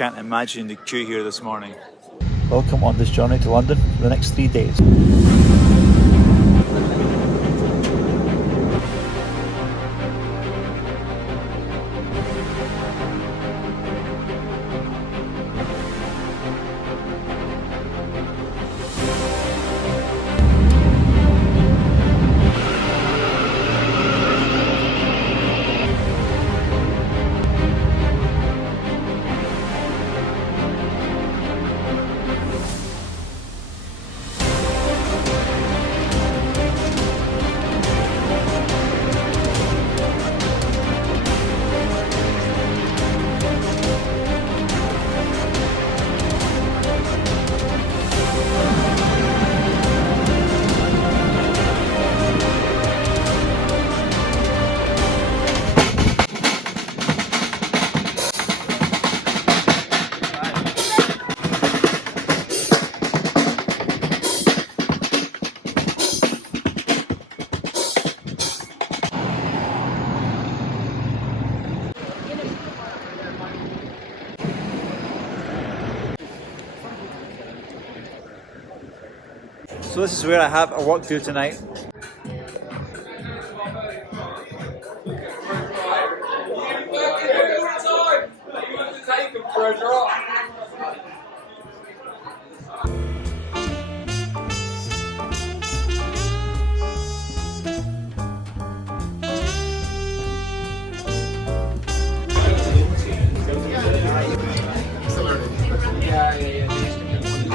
can't imagine the queue here this morning. Welcome on this journey to London for the next 3 days. So this is where I have a walkthrough tonight.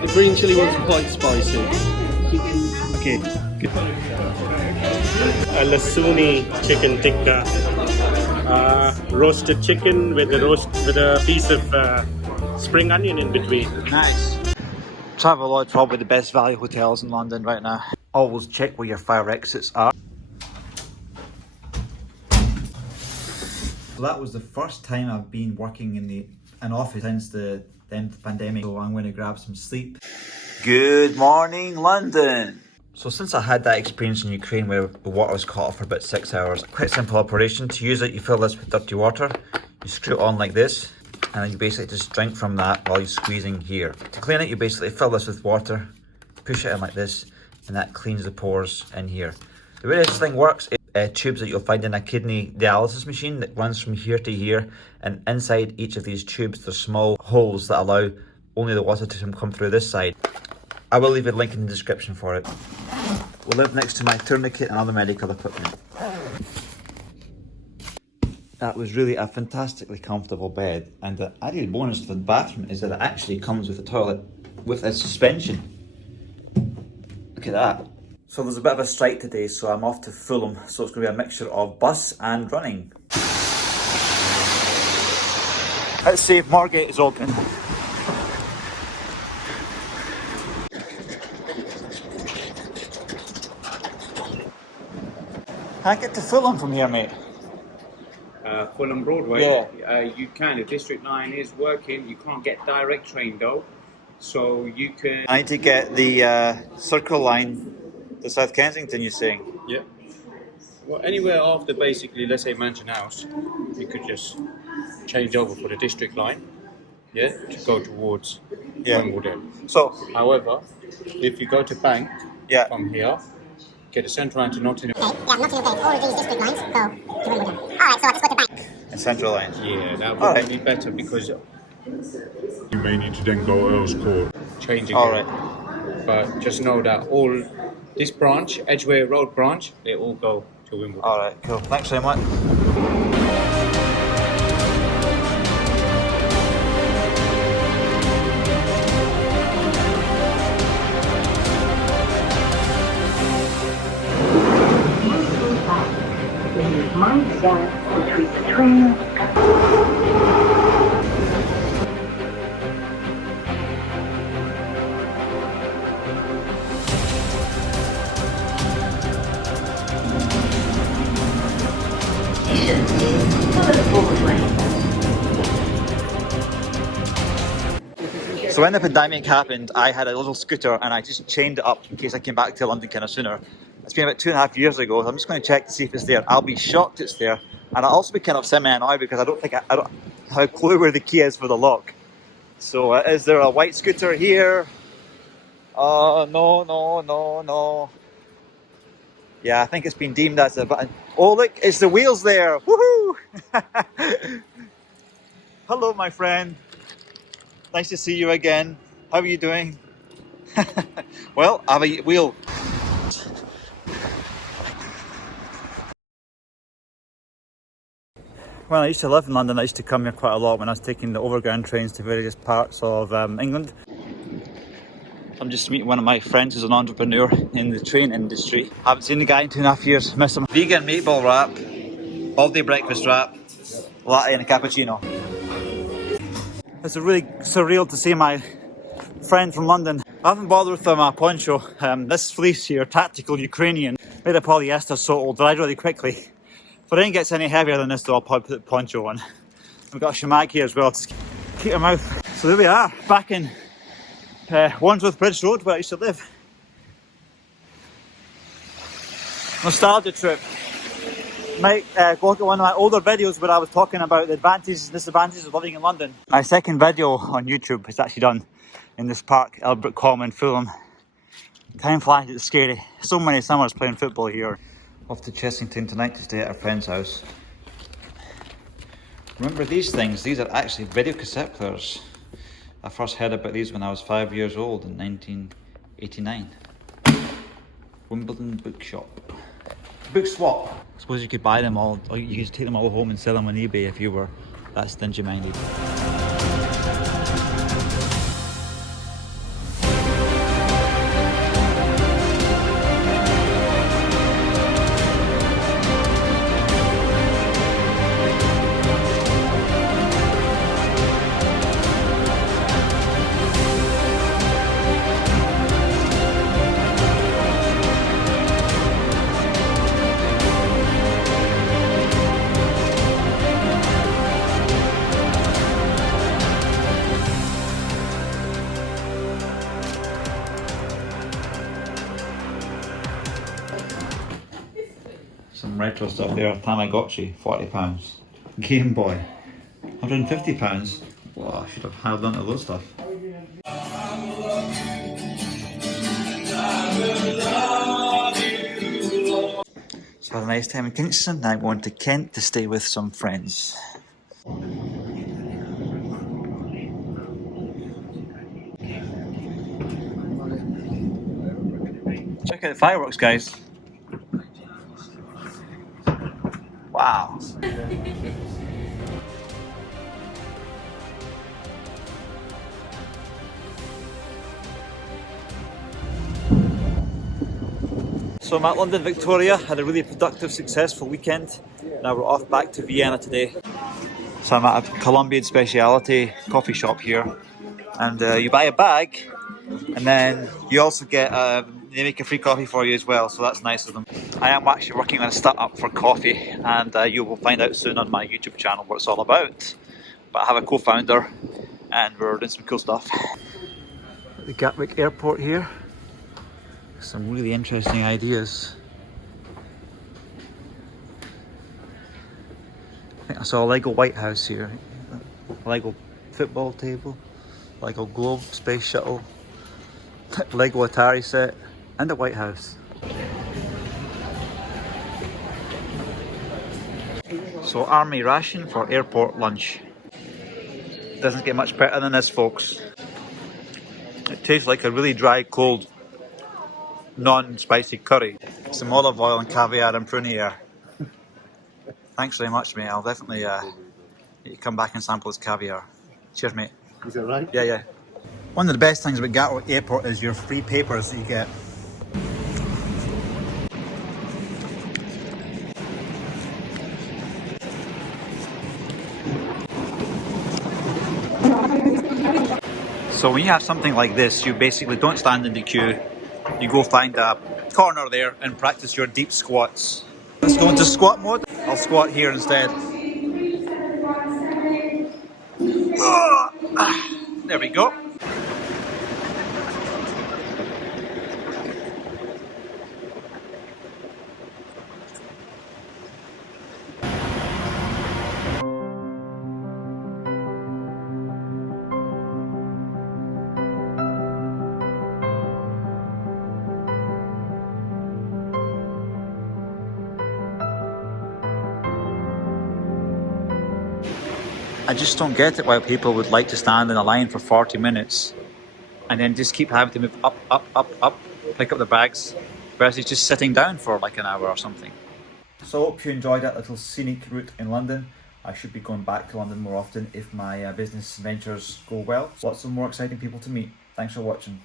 The green chili one's quite spicy. Okay. A lasuni chicken tikka, roasted chicken with a piece of spring onion in between. Nice. Travelodge, probably the best value hotels in London right now. Always check where your fire exits are. So that was the first time I've been working in an office since the end of the pandemic, so I'm going to grab some sleep. Good morning, London. So since I had that experience in Ukraine where the water was cut off for about 6 hours, quite simple operation. To use it, you fill this with dirty water, you screw it on like this, and then you basically just drink from that while you're squeezing here. To clean it, you basically fill this with water, push it in like this, and that cleans the pores in here. The way this thing works is tubes that you'll find in a kidney dialysis machine that runs from here to here, and inside each of these tubes there's small holes that allow only the water to come through this side. I will leave a link in the description for it. We'll live next to my tourniquet and other medical equipment. That was really a fantastically comfortable bed, and the added bonus for the bathroom is that it actually comes with a toilet with a suspension. Look at that. So there's a bit of a strike today, so I'm off to Fulham, so it's going to be a mixture of bus and running. Let's see if Margate is open. Can't get to Fulham from here, mate. Fulham Broadway. Yeah. You can. The District Line is working. You can't get direct train though, so you can. I need to get the Circle Line to South Kensington, you're saying? Yeah. Well, anywhere after basically, let's say Mansion House, you could just change over for the District Line. Yeah, to go towards Wimbledon. So, however, if you go to Bank from here, get the Central Line to Nottingham. Okay, yeah, Nottingham Gate. All of these district lines go to Wimbledon. Alright, so I just go to Bank. and Central Line. Yeah, that would be better because you may need to then go Earl's Court. Changing All it. right. But just know that all this branch, Edgware Road branch, they all go to Wimbledon. All right, cool. Thanks very much. Mindset between the train. So when the pandemic happened, I had a little scooter and I just chained it up in case I came back to London kind of sooner. It's been about 2.5 years ago, so I'm just going to check to see if it's there. I'll be shocked it's there, and I'll also be kind of semi-annoyed because I don't have a clue where the key is for the lock. So is there a white scooter here? Oh, no, no, no, no. Yeah, I think it's been deemed as a button. Oh, look, it's the wheels there. Woohoo! Hello, my friend. Nice to see you again. How are you doing? Well, I have a wheel. When I used to live in London, I used to come here quite a lot when I was taking the overground trains to various parts of England. I'm just meeting one of my friends who's an entrepreneur in the train industry. Haven't seen the guy in 2.5 years, miss him. Vegan meatball wrap, all-day breakfast wrap, latte and a cappuccino. It's really surreal to see my friend from London. I haven't bothered with my poncho. This fleece here, tactical Ukrainian, made of polyester, so it'll dry really quickly. If it ain't gets any heavier than this, though, I'll probably put the poncho on. We've got a shemag here as well to keep our mouth. So there we are, back in Wandsworth Bridge Road, where I used to live. Nostalgia trip. Might go to one of my older videos where I was talking about the advantages and disadvantages of living in London. My second video on YouTube is actually done in this park, Albert Common, Fulham. Time flies, it's scary. So many summers playing football here. Off to Chessington tonight to stay at a friend's house. Remember these things? These are actually video cassette players. I first heard about these when I was 5 years old in 1989. Wimbledon Bookshop. Book swap. I suppose you could buy them all, or you could take them all home and sell them on eBay if you were that stingy minded. Some retro stuff there. Tamagotchi, £40. Game Boy, £150. Wow, I should have held on to those stuff. So I had a nice time in Kingston. Now I'm going to Kent to stay with some friends. Check out the fireworks, guys. Wow. So I'm at London Victoria, had a really productive, successful weekend. Now we're off back to Vienna today. So I'm at a Colombian speciality coffee shop here. And you buy a bag, and then you also get, they make a free coffee for you as well, so that's nice of them. I am actually working on a startup for coffee, and you will find out soon on my YouTube channel what it's all about. But I have a co-founder, and we're doing some cool stuff. At the Gatwick Airport here. Some really interesting ideas. I think I saw a Lego White House here. A Lego football table, Lego Globe Space Shuttle, Lego Atari set, and a White House. So army ration for airport lunch. Doesn't get much better than this, folks. It tastes like a really dry, cold, non-spicy curry. Some olive oil and caviar and prunier. Thanks very much, mate. I'll definitely come back and sample this caviar. Cheers, mate. Is that right? Yeah, yeah. One of the best things about Gatwick Airport is your free papers that you get. So when you have something like this, you basically don't stand in the queue. You go find a corner there and practice your deep squats. Let's go into squat mode. I'll squat here instead. There we go. I just don't get it why people would like to stand in a line for 40 minutes and then just keep having to move up, up, pick up the bags, versus just sitting down for like an hour or something. So I hope you enjoyed that little scenic route in London. I should be going back to London more often if my business ventures go well. Lots of more exciting people to meet. Thanks for watching.